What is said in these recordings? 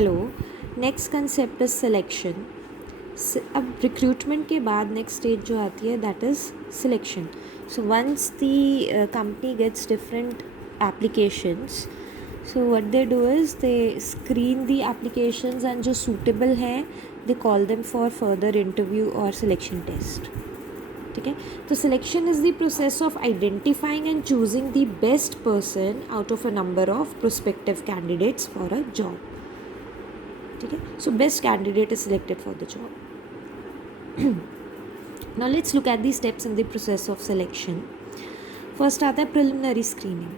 Hello. Next concept is selection. अब recruitment के बाद नेक्स्ट स्टेज जो आती है that is selection. So once the company gets different applications, so what they do is they screen the applications and जो suitable हैं they call them for further interview और selection test. ठीक है, तो selection is the process of identifying and choosing the best person out of a number of prospective candidates for a job. ठीक है, so best candidate is selected for the job. Now let's look at the steps in the process of selection. First आता है preliminary screening.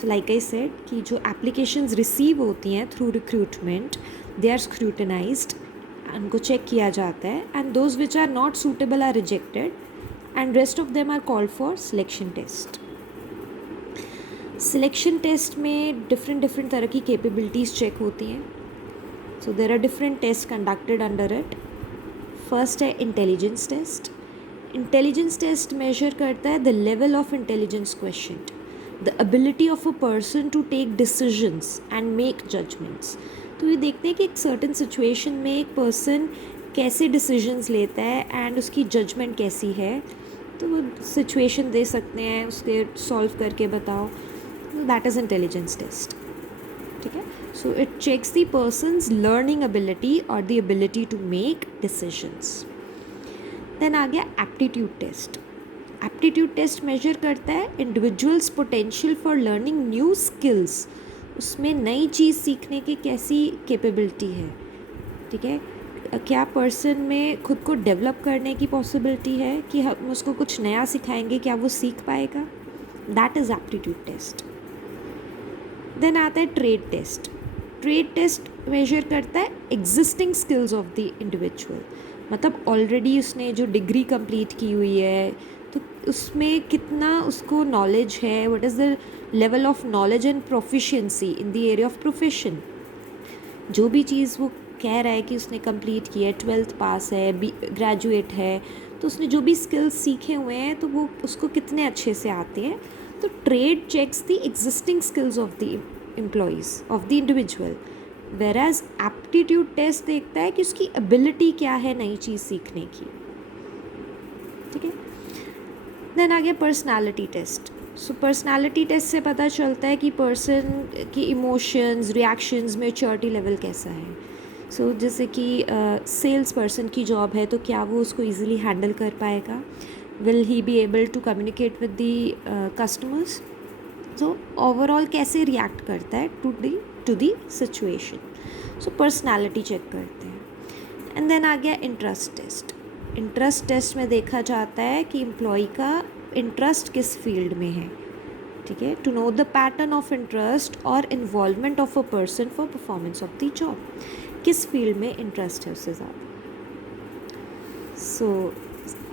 So like I said कि जो applications receive होती हैं through recruitment they are scrutinized, उनको check किया जाता है and those which are not suitable are rejected and rest of them are called for selection test. Selection test में different तरह की कैपेबिलिटीज़ चेक होती हैं. So there are different tests conducted under it. First है intelligence test. Intelligence test measure करता है the level of intelligence questioned, the ability of a person to take decisions and make judgments. तो ये देखते हैं कि एक certain situation में एक person कैसे decisions लेता है and उसकी judgment कैसी है. तो वो situation दे सकते हैं, उसके solve करके बताओ. That is intelligence test. ठीक है, so it checks the person's learning ability और the ability to make decisions. Then आ गया aptitude test. Aptitude test measure करता है individuals potential for learning new skills. उसमें नई चीज़ सीखने की कैसी कैपेबिलिटी है. ठीक है, क्या पर्सन में खुद को डेवलप करने की पॉसिबिलिटी है कि हम उसको कुछ नया सिखाएंगे, क्या वो सीख पाएगा. That is aptitude test. Then आता है trade test. Trade test measure करता है existing skills of the individual. मतलब ऑलरेडी उसने जो डिग्री कंप्लीट की हुई है तो उसमें कितना उसको नॉलेज है, what is the level of knowledge and proficiency in the area of profession. जो भी चीज़ वो कह रहा है कि उसने कंप्लीट की है, 12th पास है, ग्रेजुएट है, तो उसने जो भी स्किल्स सीखे हुए हैं तो वो उसको कितने अच्छे से आते हैं. तो trade checks the existing skills of the employees of the individual, whereas aptitude test देखता है कि उसकी एबिलिटी क्या है नई चीज़ सीखने की. ठीक है, देन आ गया पर्सनालिटी टेस्ट. सो पर्सनालिटी टेस्ट से पता चलता है कि पर्सन की इमोशंस, रिएक्शंस, मैच्योरिटी लेवल कैसा है. सो जैसे कि सेल्स पर्सन की जॉब है तो क्या वो उसको ईजिली हैंडल कर पाएगा. Will he be able to communicate with the customers. So overall कैसे रिएक्ट करता है to the situation. So personality check करते हैं. एंड देन आ गया इंटरेस्ट टेस्ट. इंटरेस्ट टेस्ट में देखा जाता है कि एम्प्लॉय का इंटरेस्ट किस फील्ड में है. ठीक है, to know the pattern of interest और involvement of a person for performance of the job. किस फील्ड में इंटरेस्ट है उससे ज़्यादा. सो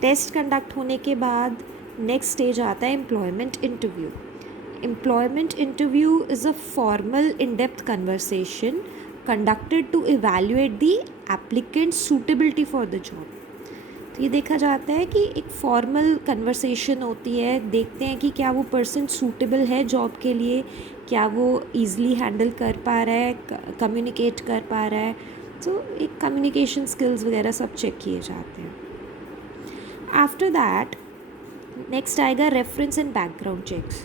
टेस्ट कंडक्ट होने के बाद नेक्स्ट स्टेज आता है employment interview. Employment interview is a formal in depth conversation conducted to evaluate the applicant suitability for the job. तो ये देखा जाता है कि एक फॉर्मल कन्वर्सेशन होती है, देखते हैं कि क्या वो पर्सन सूटेबल है जॉब के लिए, क्या वो ईज़िली हैंडल कर पा रहा है, कम्युनिकेट कर पा रहा है. तो एक कम्युनिकेशन स्किल्स वगैरह सब चेक किए जाते हैं. आफ्टर दैट नेक्स्ट आएगा reference and background checks.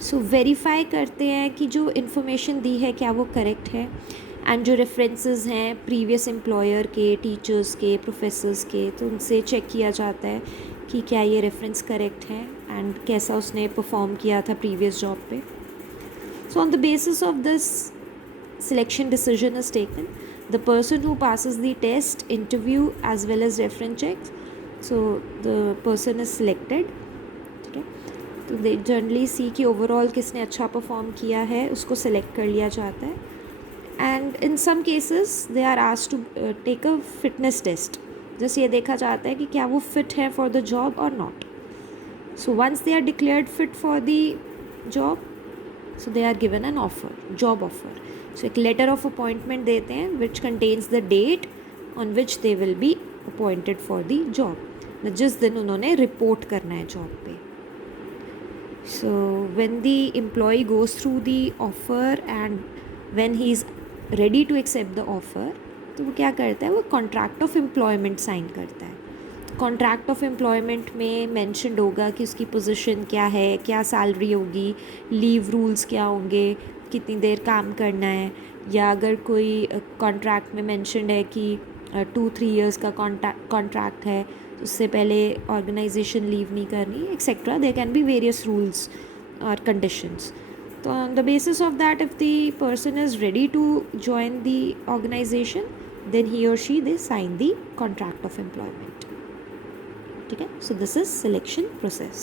So verify करते हैं कि जो इन्फॉर्मेशन दी है क्या वो करेक्ट है. एंड जो रेफरेंसेस हैं प्रीवियस एम्प्लॉयर के, टीचर्स के, प्रोफेसर्स के, तो उनसे चेक किया जाता है कि क्या ये रेफरेंस करेक्ट है एंड कैसा उसने परफॉर्म किया था प्रीवियस जॉब पे. So on the basis of this selection decision is taken. The person who passes the test, interview as well as reference checks, so the person is selected. ठीक है, तो they generally C कि overall किसने अच्छा perform किया है उसको select कर लिया जाता है. And in some cases they are asked to take a fitness test. जैसे ये देखा जाता है कि क्या वो फिट है फॉर द जॉब और not. So once they are declared fit for the job, so they are given an offer, job offer. So एक लेटर ऑफ अपॉइंटमेंट देते हैं which contains the date on which they will be appointed for the job. जिस दिन उन्होंने report करना है job पे. So when the employee goes through the offer and when he is ready to accept the offer, तो वो क्या करता है, वो कॉन्ट्रैक्ट ऑफ एम्प्लॉयमेंट साइन करता है। कॉन्ट्रैक्ट ऑफ एम्प्लॉयमेंट में मेंशन्ड होगा कि उसकी पोजीशन क्या है, क्या सैलरी होगी, लीव रूल्स क्या होंगे, कितनी देर काम करना है, या अगर कोई कॉन्ट्रैक्ट में मेंशन्ड है कि 2-3 इयर्स का कॉन्ट्रैक्ट है, तो उससे पहले ऑर्गेनाइजेशन लीव नहीं करनी, etcetera. There can be various rules और कंडीशंस। तो on the basis of that, if the person is ready to join the organization, then he or she they sign the contract of employment. ठीक है, so this is selection process.